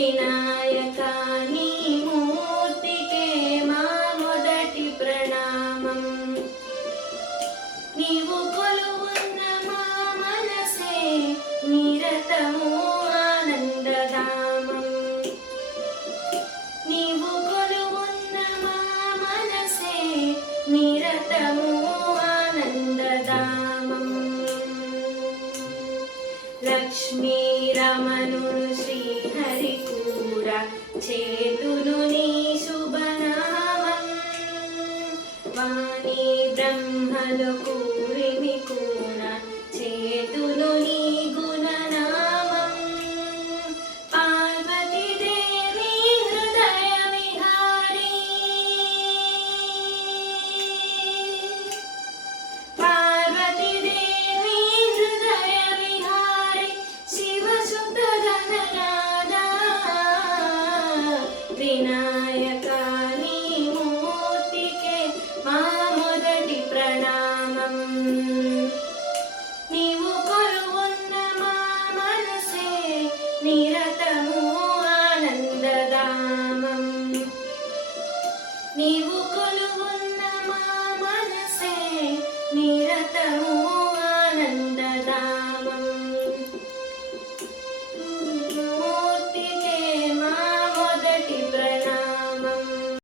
వినాయక నీ మూర్తికే మా మొదటి ప్రణామం. నీవు కొలువున్న మా మనసే నిరతము ఆనందధామం. నీవు కొలువున్న మా మనసే నిరతము ఆనందధామం. లక్ష్మీ రమణుడు శ్రీహరి కూడా చేతును నీ శుభనామం. వాణి బ్రహ్మలు కూరిమి కూడా